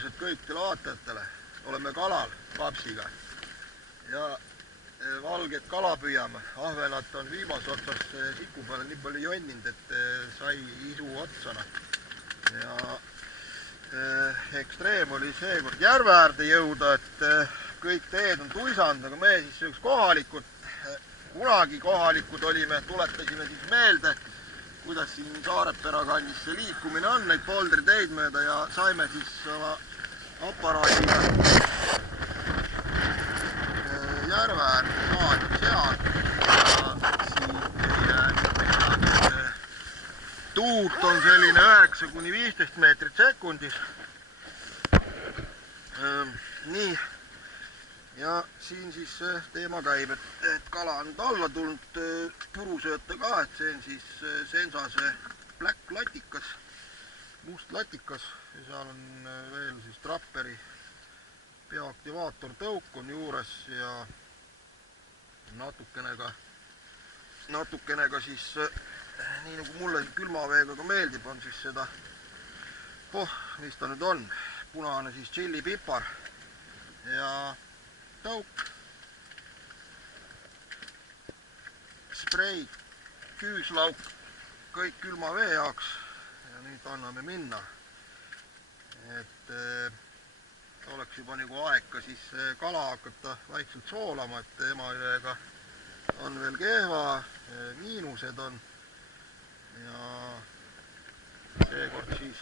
tervitused kõikidele vaatajatele. Oleme kalal Papsiga ja valget kala püüame. Ahvenat on viimase otsas siku peale nii palju jonninud, et sai isu otsana. Ja ekstreem oli seekord järve äärde jõuda, et kõik teed on tuisanud, aga me siis üks kohalikud, kunagi kohalikud olime, tuletasime siis meelde, kuidas siin Saarepera kandis see liikumine on, neid poldriteid mööda ja saime siis oma aparaadiga järve äärde saadi seal ja siin tuult on selline 9–15 meetrit sekundis. Nii, ja siin siis teema käib, et kala on alla tulnud purusööta ka, et see on siis Sensase Black latikas, must latikas ja seal on veel siis trapperi peaaktivaator tõuk on juures ja natukene ka siis, nii nagu mulle külma veega ka meeldib, on siis seda, mis ta nüüd on, punane siis tšillipipar ja tõuk, sprei, küüslauk, kõik külma vee jaoks ja nüüd anname minna. Et oleks juba nagu aeg ka siis kala hakata vaikselt soolama, et Emajõega on veel kehva, miinused on ja seekord siis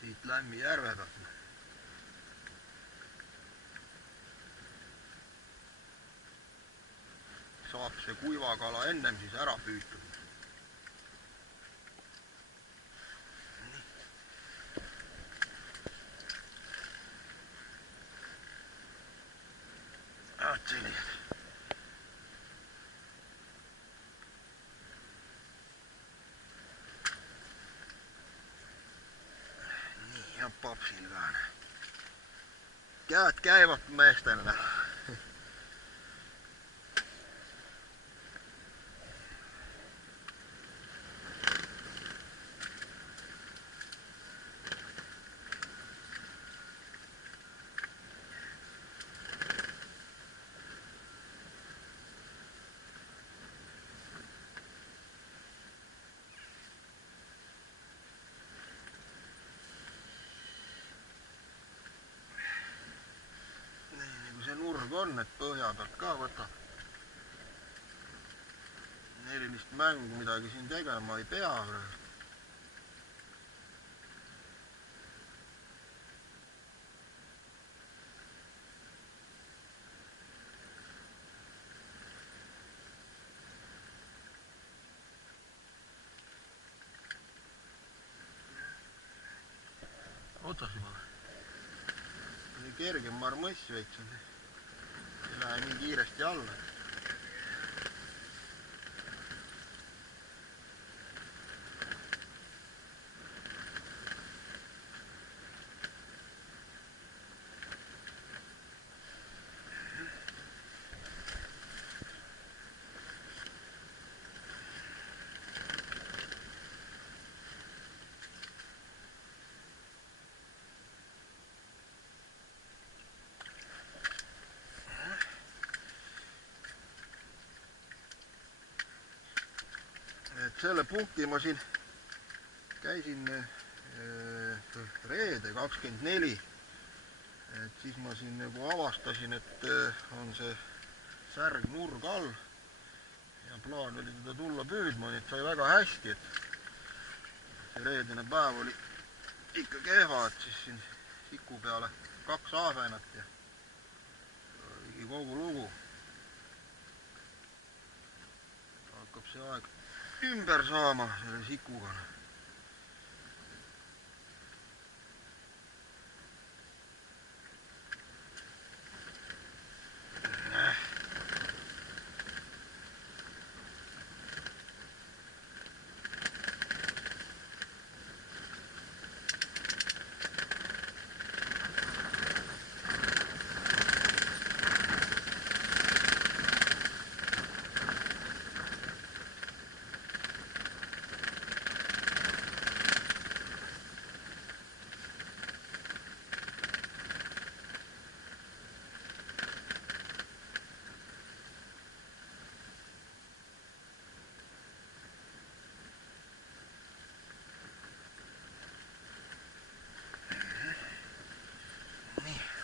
siit Lämmi järve pealt saab see kuivakala ennem siis ära püütud. Sellised. Nii, ja Papsil ka. Käed käivad meestel. Nurg on, et põhja pealt ka võtab. Erilist mängu midagi siin tegema ei pea. Otsas juba. Oli kergem marmõss veits on. Ei lähe nii kiiresti alla. Selle punkti ma siin käisin reede 24, et siis ma siin nagu avastasin, et on see särg nurg all ja plaan oli teda tulla püüdma, nii et sai väga hästi, et see reedene päev oli ikka kehva, et siis siin siku peale 2 ahvenat ja oligi kogu lugu. Hakkab see aeg ümber saama selle sikuga.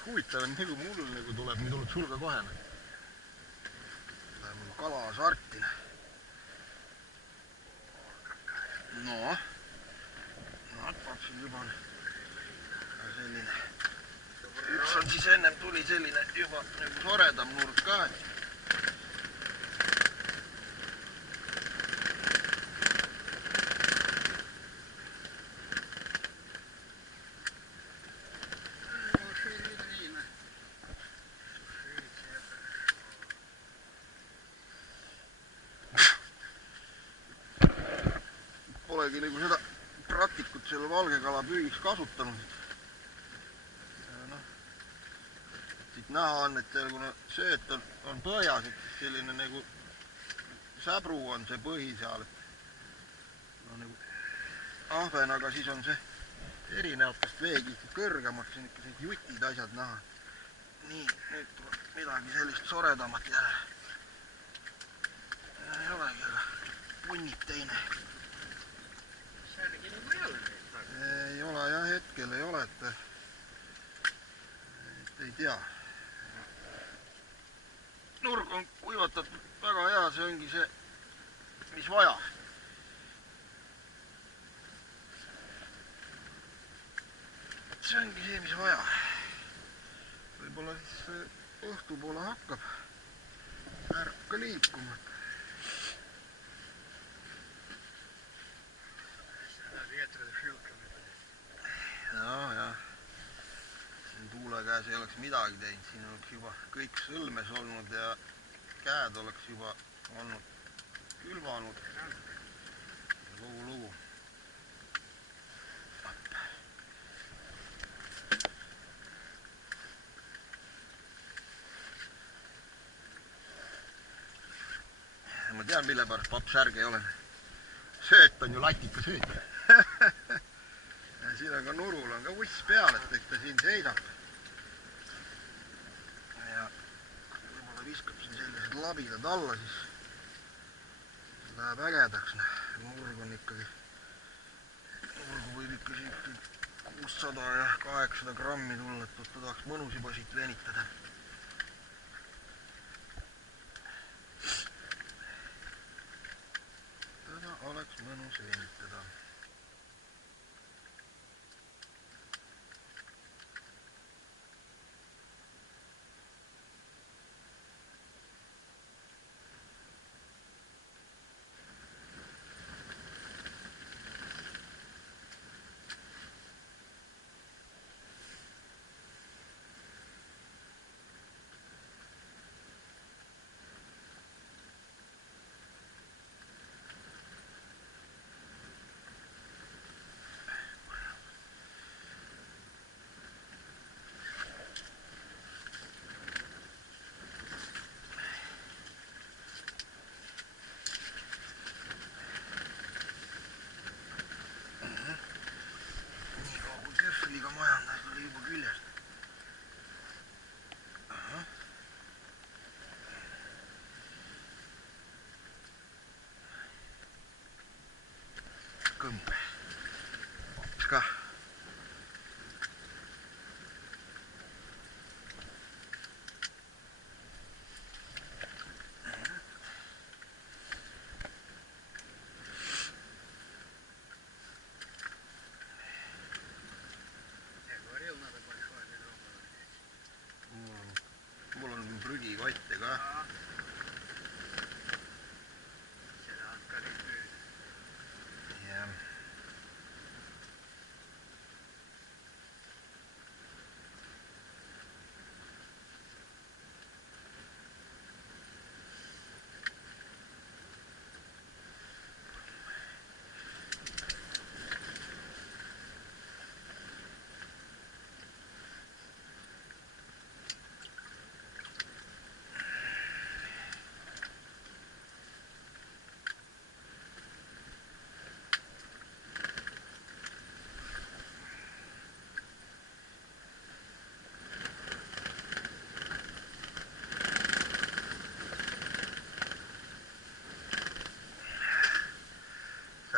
huvitav on nagu mul nagu tuleb, nii tuleb sul ka kohe. Läheb mul kalasarti. No, siin juba selline. Üks on siis ennem tuli selline juba nagu soredam nurk ka. Polegi nagu seda praktikut selle valgekala püügiks kasutanud. Siit näha on, et kuna sööt on põhjas, et selline nagu säbru on see põhi seal. No nagu ahven, aga siis on see erinevatest veekihtid kõrgemalt, siin ikka sellised jutid asjad näha. Nii, nüüd tuleb midagi sellist soredamat jälle. Ei olegi, aga punnib teine. Ei ole jah, hetkel ei ole, et ei tea. Nurg on kuivatatud väga hea, see ongi see, mis vaja. See ongi see, mis vaja. Võib-olla siis õhtu poole hakkab värk ka liikuma. Ja. Siin tuule käes ei oleks midagi teinud, siin oleks juba kõik sõlmes olnud ja käed oleks juba olnud külvanud. Kogu lugu. Ma tean, mille pärast paps särge ei ole. Sööt on ju latika sööt. Siin on ka nurul on ka uss peal, et eks ta siin seisab. Ja võib-olla viskab siin sellised labidad alla, siis läheb ägedaks. Nurg on ikkagi, nurgu võib ikka siin 600 ja 800 grammi tulla, et ta tahaks mõnus juba siit venitada. Teda oleks mõnus venitada. Liiga majandas oli juba küljest. Kõmb. Hops ka. Mul on prügikotte ka. Seda on ka nüüd püüd. Jah.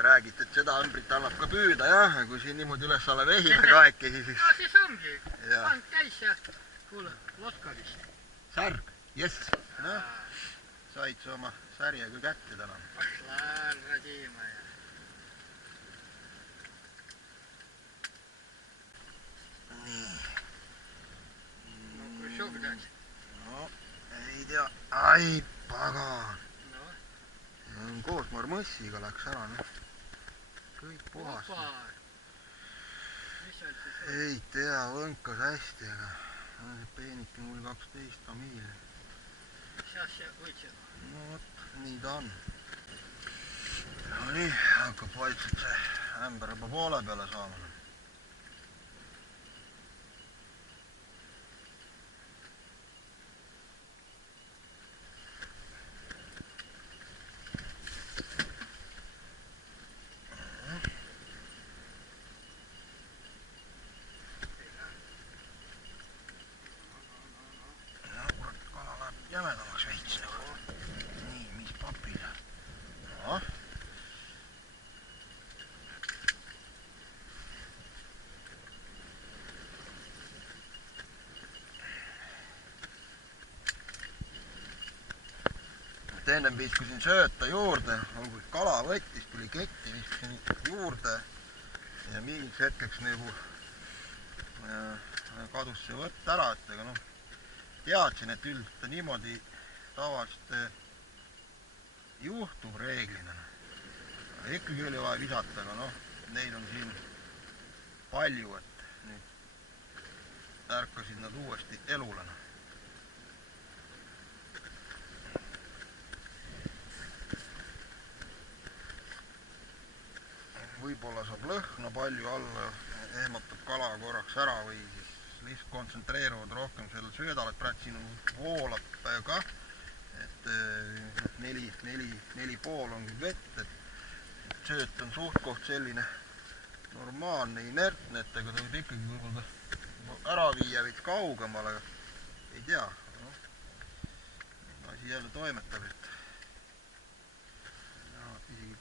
Räägid, et seda ämbrit annab ka püüda, jah, kui siin niimoodi üles alla vehime kahekesi, siis... No siis ongi, pang käis ja kuule, Latkalist. Särg, jess. Noh, said sa oma särjega kätte täna. Läärä tiima ja. Nii. No kui sogdas. No, ei tea. Ai, pagan. No. Koos marmõssiga läks ära, noh. Kõik puhas. Mis seal siis on? Ei tea, võnkas hästi, aga peenike 012 Tamiil. Mis asja võtsid? No vot, nii ta on. No nii, hakkab vaikselt see ämber juba poole peale saama. Jämedamaks veits nagu. Nii, mis papil. No. Ennem viskasin sööta juurde, kui kala võttis, tuli ketti, viskasin juurde ja mingis hetkeks nagu kadus see võtt ära, et aga noh, teadsin, et üldiselt niimoodi tavaliselt juhtub reeglina. Ikkagi oli vaja visata, aga noh, neid on siin palju, et nüüd ärkasid nad uuesti elule. Võib-olla saab lõhna palju alla, ehmatab kala korraks ära või siis lihtsalt kontsentreeruvad rohkem sellel söödal, et praegu siin voolab ka, et 4,5 on küll vett, et sööt on suht-koht selline normaalne, inertne, et aga ta võib ikkagi võib-olla ära viia veits kaugemale, ei tea, no, asi jälle toimetab, et isegi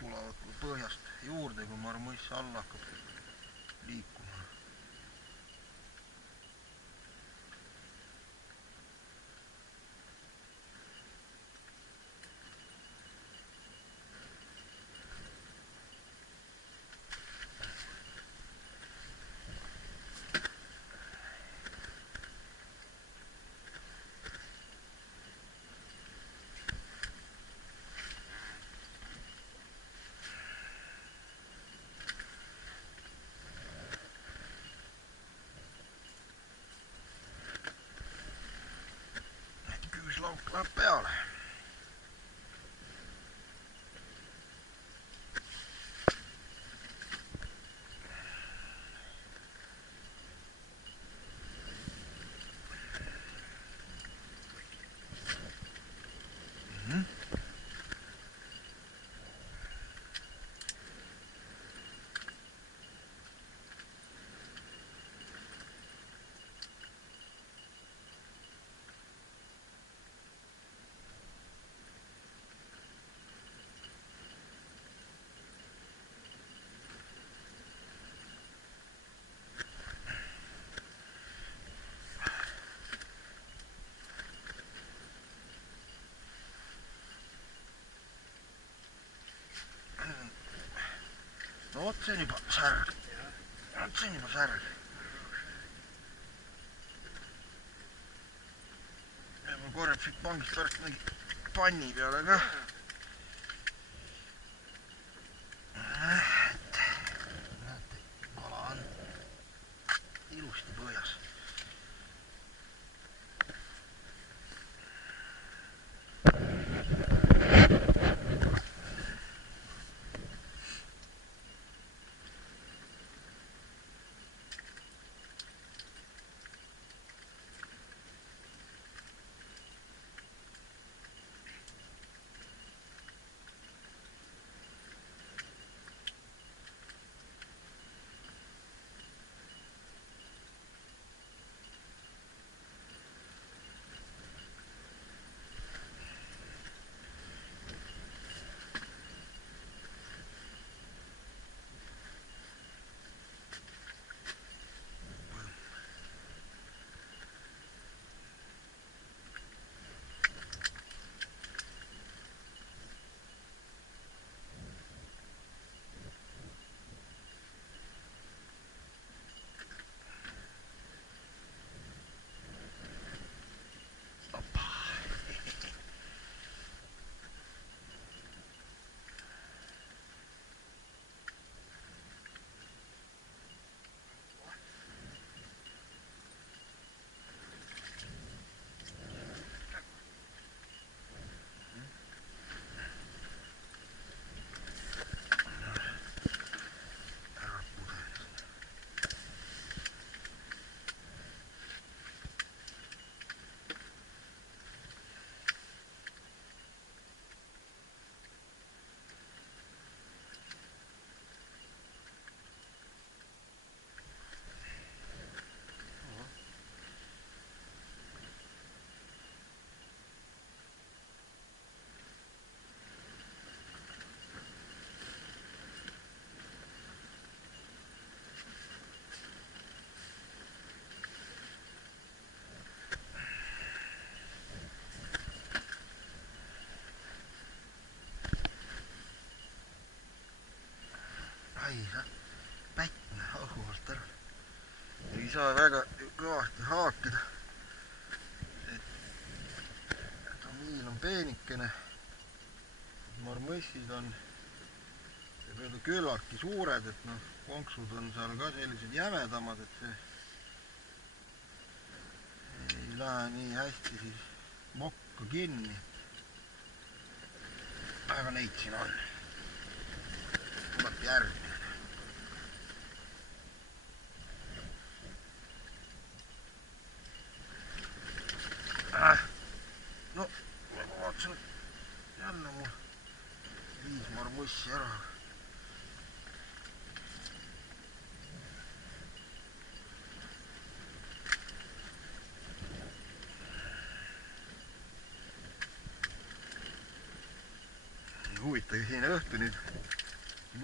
tulevad põhjast juurde, kui marmõss alla hakkab liikuma. Küüslauk läheb peale. No vot, see on juba särg. Vot see on juba särg. Ja ma korjab siit pangist pärast mingi panni peale ka. Näete, kala on ilusti põhjas. ei saa väga kõvasti haakida. Tamiil on peenikene. Marmõssid on küllaltki suured, et noh, konksud on seal ka sellised jämedamad, et see ei lähe nii hästi siis mokka kinni. Aga neid siin on. Tuleb järgmine. No, ma vaatasin, et jälle mul 5 marmussi ära. Huvitav siin õhtu nüüd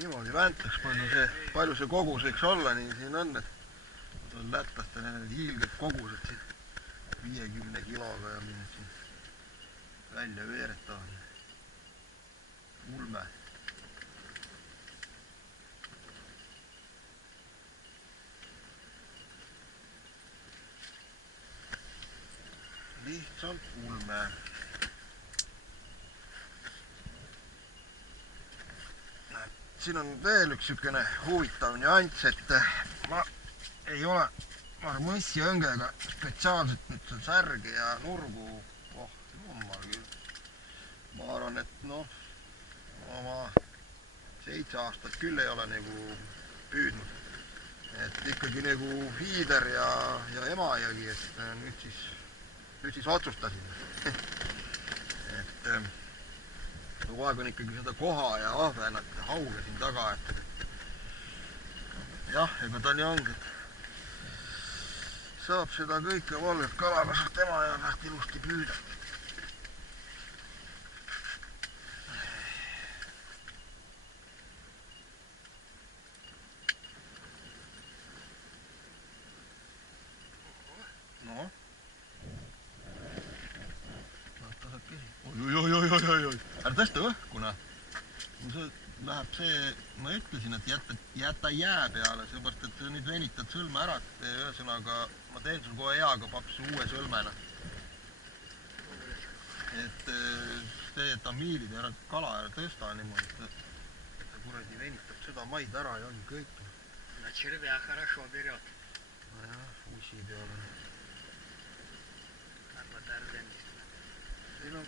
niimoodi väntaks, palju see kogus võiks olla, nii siin on, et lätlastele need hiilged kogused siin 50 kiloga ja minna siin välja veeretavad. Ulme. Lihtsalt ulme. Siin on veel üks sükene huvitav nüanss, et ma ei ole marmõssi õngega spetsiaalselt nüüd seal särge ja nurgu jummal küll. Ma arvan, et noh, oma 7 aastat küll ei ole nagu püüdnud. Et ikkagi nagu hiider ja Emajõgi, et nüüd siis otsustasin. Et kogu aeg on ikkagi seda koha ja ahvenat ja hauge siin taga, et jah, ega ta nii ongi, et saab seda kõike valget kalakasvust Emajõe pealt ilusti püüda. No. Oi. Ära tõsta õhkuna. Läheb see, ma ütlesin, et jäta jää peale, seepärast, et sa nüüd venitad sõlme ära, et ühesõnaga ma teen sul kohe heaga papsu uue sõlmena. Et tee tamiilid ära kala ära tõsta niimoodi, et ta kuradi venitab seda maid ära ja ongi kõik. На червя хорошо берет. Nojah, usi peale. Siin on,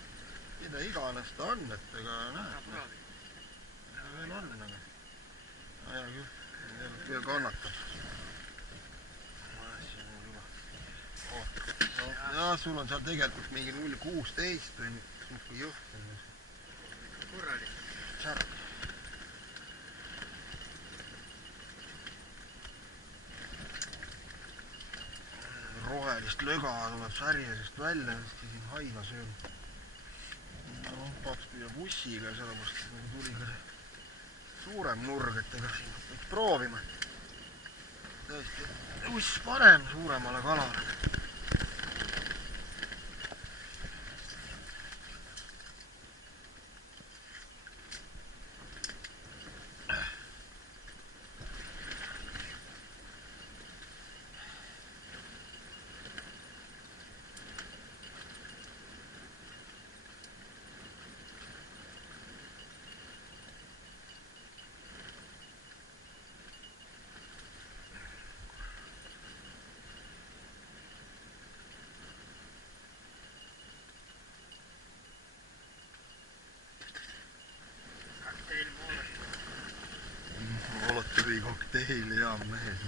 mida iganes ta on, et ega näed. Veel on, aga aja küll, veel kannatab. Ja sul on seal tegelikult mingi 0,16 või suhku juht. Kurali. Särg. Rohelist löga tuleb särjesest välja, sest siin haina söön. No, paks püüab ussiga ja sellepärast tuli ka see suurem nurg, et ega siin võiks proovima. Tõesti, uss parem suuremale kalale. Molotovi kokteil, hea mees.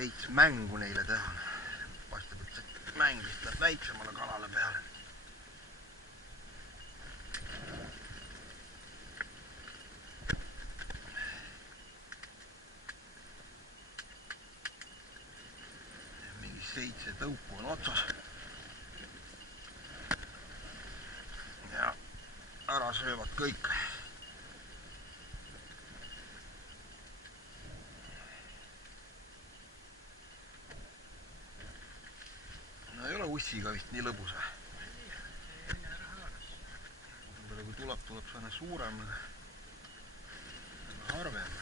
veits mängu neile teha. Paistab, et see mäng vist läheb väiksemale kalale peale. Mingi 7 tõupu on otsas. Ja ära söövad kõik. No ei ole ussiga vist nii lõbus või? Kui tuleb see aina suurem, harvem.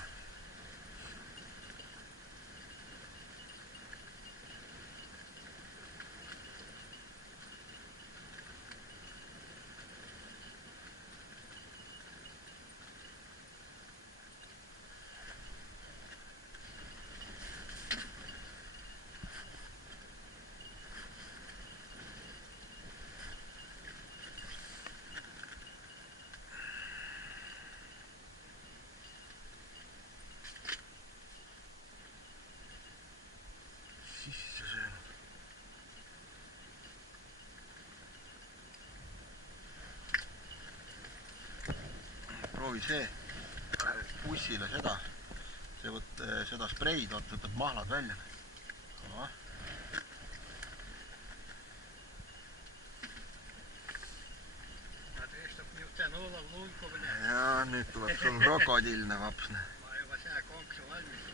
Sisse söönud. Proovi see ussile seda spreid, võtab mahlad välja. Ja nüüd tuleb sul krokodilne vapsne. Ma juba see konksu valmis.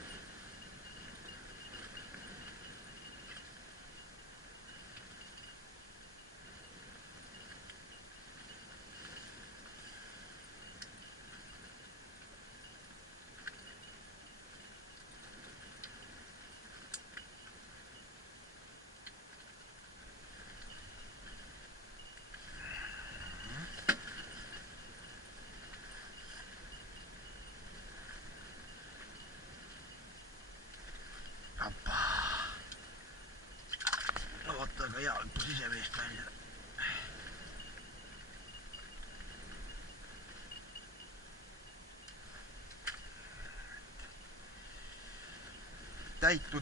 No vaata, aga jalg kus ise veest välja.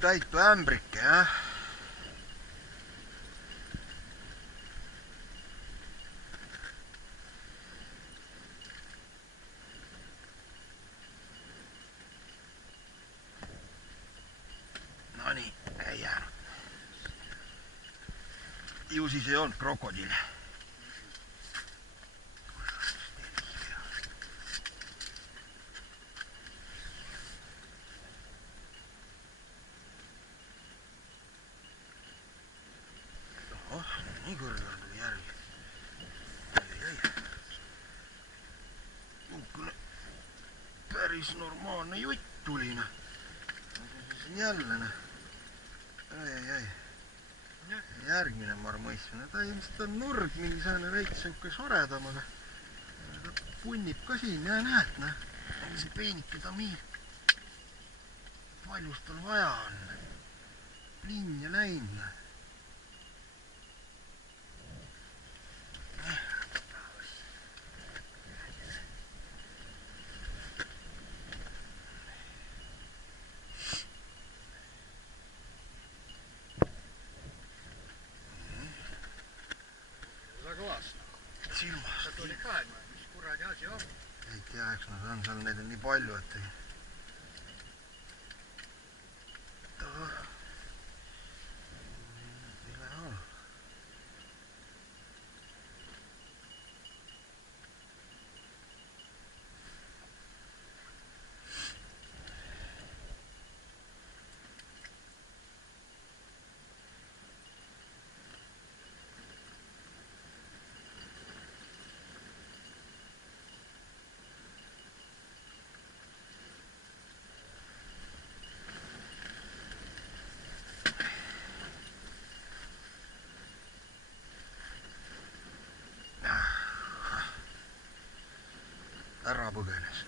Täitu ämbrike, jah? No nii, ei jäänud. Ju siis ei olnud krokodiil. Nii kõrgele tuli järgi. Niisugune päris normaalne jutt tuli. Jälle. Ei. Järgmine marmõismine. Ta ilmselt on nurg mingi sääne veits siuke soredamale. Ta punnib ka siin ja näed, see peenike tamiil. Paljus tal vaja on. Linn ja läin. Silmas. Ta tuli ka, mis kuradi asi on. Ei tea, eks nad on seal, neid on nii palju, et ei. Ei lähe all. Ära põgenes.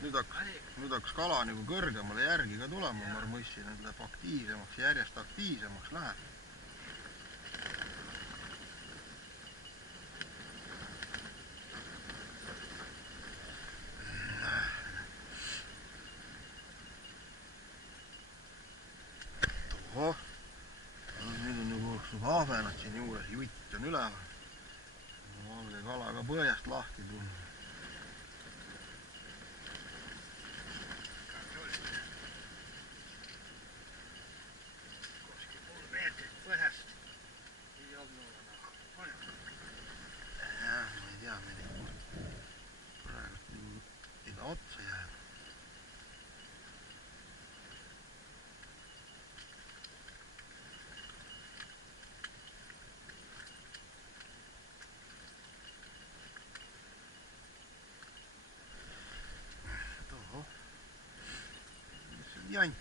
nüüd hakkas kala nagu kõrgemale järgi ka tulema, ma mõistsin, et läheb aktiivsemaks, järjest aktiivsemaks läheb. Ohoh, nüüd on nagu ahvenad siin juures, jutt on üleval. Valge kala ka põljast lahti tulnud. Koski pool meetrit põhjast ei olnud palju. Jah, ma ei tea, midagi praegu nagu iga otsa jääb. Jant.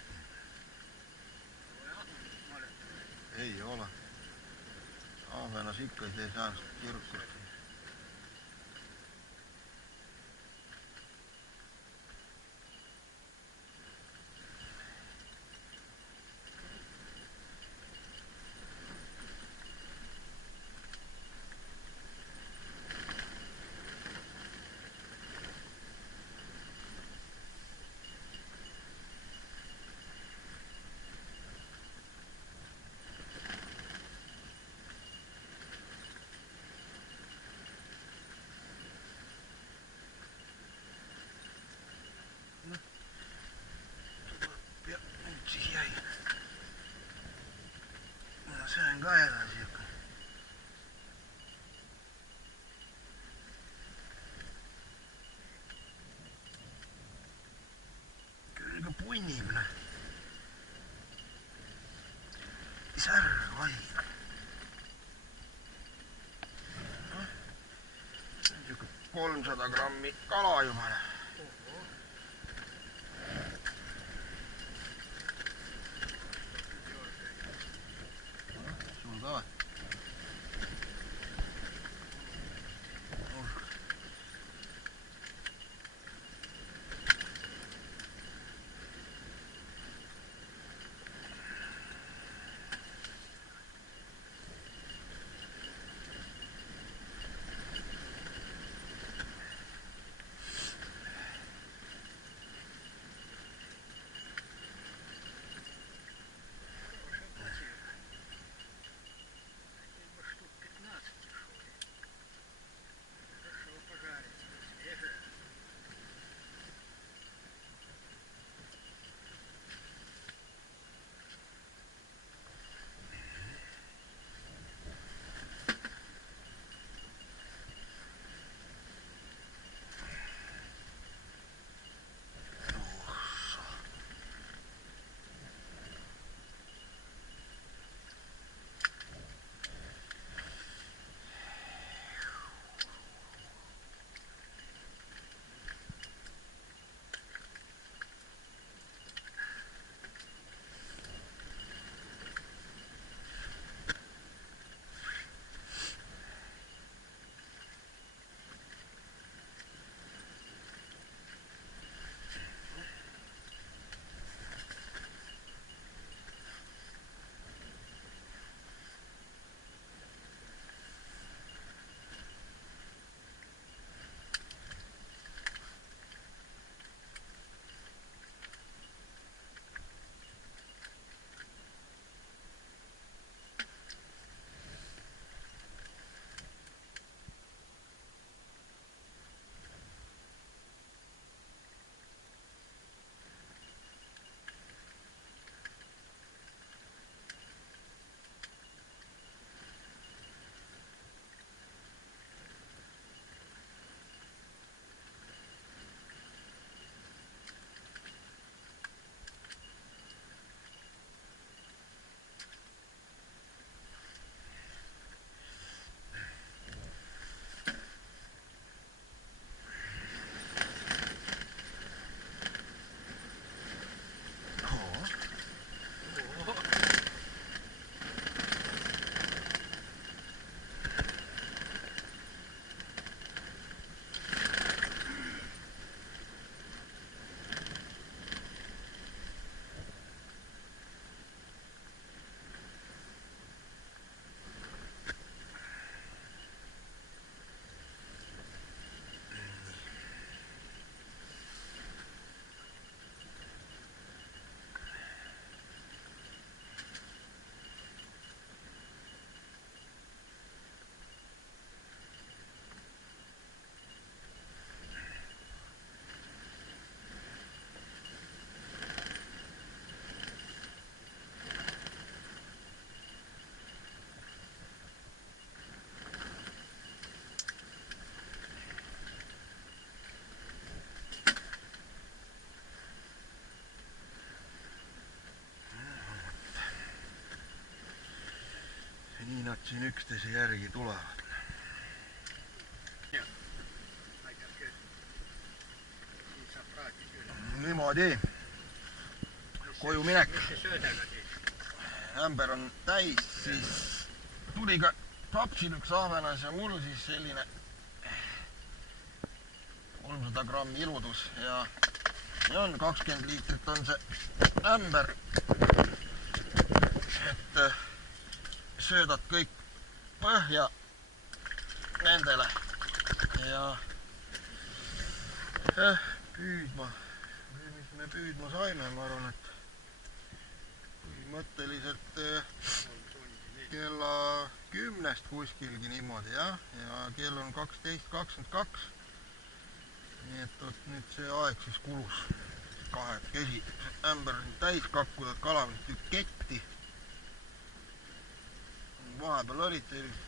Ei ole. Ahvenas ikka ei tee saanust kirukust. Siis jäi. No see on ka edasi ikka. Küll ka punnib, noh. Särg vaid. See on siuke 300 grammi kala juba. Sul ka. nad siin üksteise järgi tulevad. Niimoodi. Koju minek. Ämber on täis, siis tuli ka papsil üks ahvenas ja mul siis selline 300 grammi iludus ja on 20 liitrit on see ämber, et söödad kõik põhja nendele ja mis me püüdma saime, ma arvan, et põhimõtteliselt kella 10 kuskilgi niimoodi, jah, ja kell on 12:22. Nii et nüüd see aeg siis kulus kahekesi. Ämber on täis kakkuda, et kala on ketti. Vahepeal olid sellised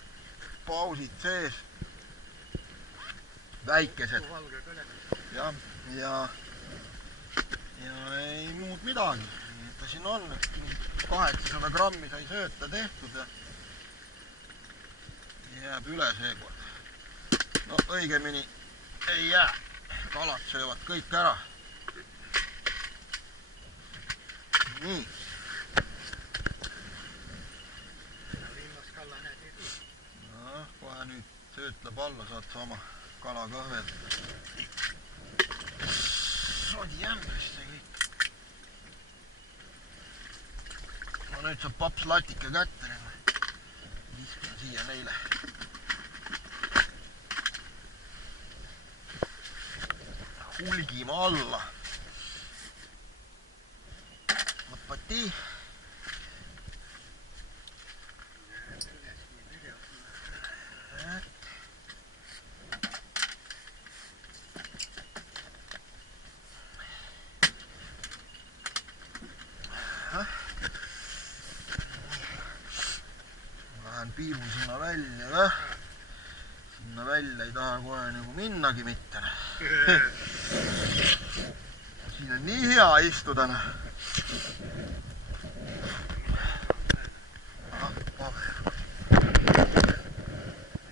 pausid sees, väikesed. Ja ei muud midagi. Nii et ta siin on, 800 grammi sai sööta tehtud ja jääb üle seekord. No õigemini ei jää. Kalad söövad kõik ära. Nii. No, kohe nüüd söötleb alla, saad sama kala kõhved. Sodi ämbrist see kõik. No nüüd saab paps latike kätte. Viskan siia neile. Hulgima alla. Võppati. Lähen piilun sinna välja. Sinna välja ei taha kohe nagu minnagi mitte. Siin on nii hea istuda.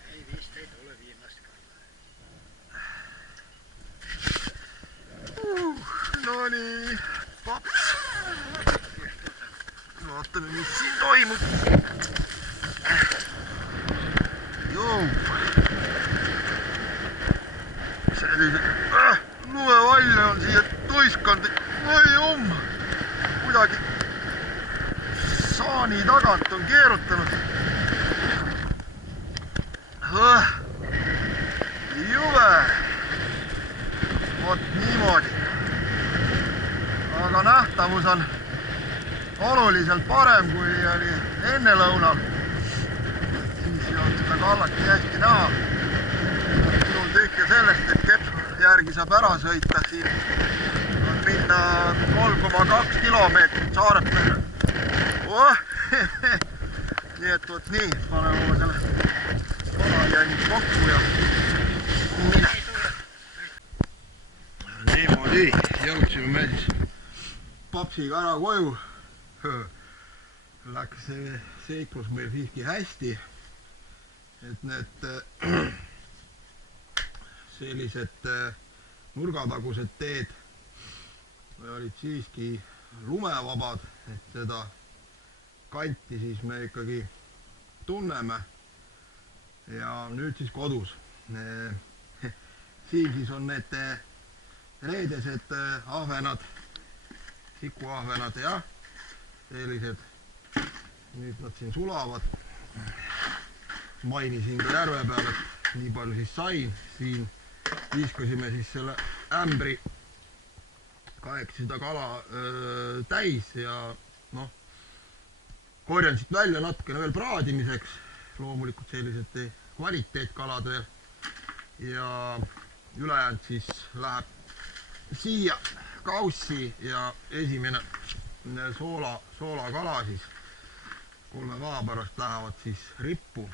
Ei vist ei tule viimast kalla. Nonii, paps. Vaatame, mis siin toimub. Jou. Sellise lumevalle on siia tuiskanud. Oi omm. Kuidagi saani tagant on keerutanud. Jube. Vot niimoodi. Aga nähtavus on oluliselt parem kui oli enne lõunal. Siis ei olnud seda kallati hästi näha. Minul tühja sellest, et kepsu järgi saab ära sõita. Siin on minna 3,2 kilomeetrit Saarepere. Nii et võt nii, paneme oma selle kalajäänud kokku ja mine. Niimoodi jõudsime me siis papsiga ära koju. Läks see seiklus meil siiski hästi. Et need sellised nurgatagused teed olid siiski lumevabad, et seda kanti siis me ikkagi tunneme. Ja nüüd siis kodus. Siin siis on need reedesed ahvenad, sikuahvenad ja sellised. Nüüd nad siin sulavad. Mainisin ka järve peal, et nii palju siis sain. Siin viskasime siis selle ämbri 800 kala täis ja noh, korjan siit välja natukene veel praadimiseks. Loomulikult sellised kvaliteetkalad veel. Ja ülejäänud siis läheb siia kaussi ja esimene soolakala siis 3 päeva pärast lähevad siis rippu.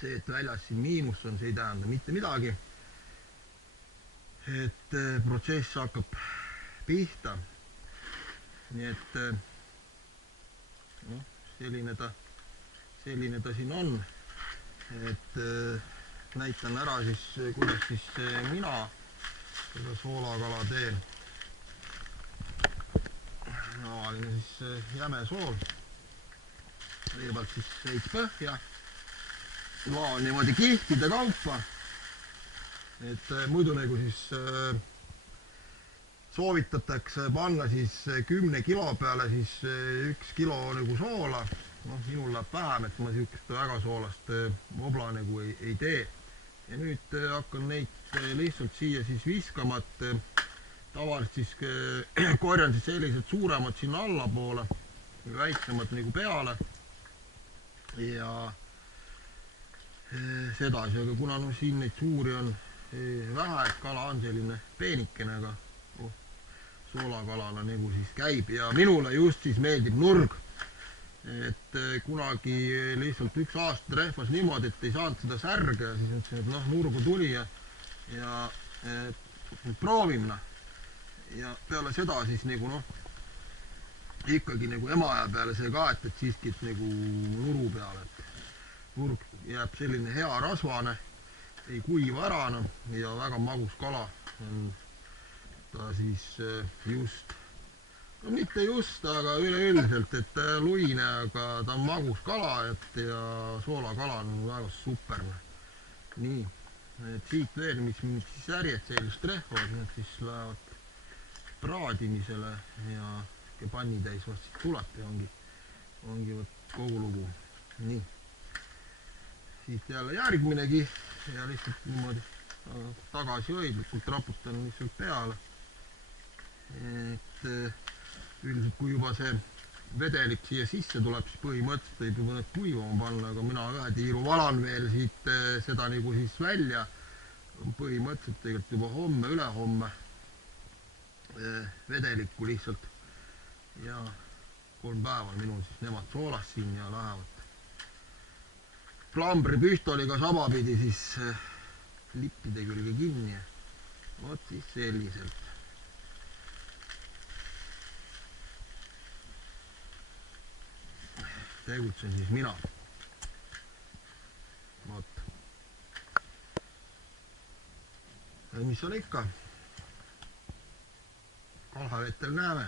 See, et väljas siin miinus on, see ei tähenda mitte midagi. Et protsess hakkab pihta. Nii et no, selline ta siin on. Et näitan ära siis, kuidas siis mina seda soolakala teen. Tavaline siis jäme sool. Kõigepealt siis veits põhja. Laon niimoodi kihtide kaupa. Et muidu nagu siis soovitatakse panna siis 10 kilo peale siis 1 kilo nagu soola. Noh, minul läheb vähem, et ma siukest väga soolast obla nagu ei tee. Ja nüüd hakkan neid lihtsalt siia siis viskama, et tavaliselt siis korjan siis sellised suuremad sinna allapoole, väiksemad nagu peale. Ja sedasi, aga kuna no siin neid suuri on vähe, et kala on selline peenikene, aga soolakalana nagu siis käib ja minule just siis meeldib nurg. Et kunagi lihtsalt üks aasta trehvas niimoodi, et ei saanud seda särge ja siis ütlesin, et noh, nurgu tuli ja proovime. Ja peale seda siis nagu noh, ikkagi nagu emaja peale see ka, et siiski nagu nuru peale, et nurg jääb selline hea rasvane, ei kuiva ära ja väga magus kala on ta siis just, no mitte just, aga üleüldiselt, et luine, aga ta on magus kala ja soolakala on väga super. Nii, et siit veel, mis siis järjed sellist trehvad, need siis lähevad praadimisele ja pannitäis vast siit tuleb ja ongi kogu lugu. Nii, siit jälle järgminegi ja lihtsalt niimoodi tagasihoidlikult raputan lihtsalt peale. Et üldiselt kui juba see vedelik siia sisse tuleb, siis põhimõtteliselt võib juba need kuivama panna, aga mina ühe tiiru valan veel siit seda nagu siis välja. Põhimõtteliselt tegelikult juba homme, ülehomme vedelikku lihtsalt ja 3 päeva minul siis nemad soolas siin ja lähevad plambri püstoliga samapidi siis lippide külge kinni ja vot siis selliselt. Tegutsen siis mina. Vot. Ja mis on ikka? Kalavetel näeme.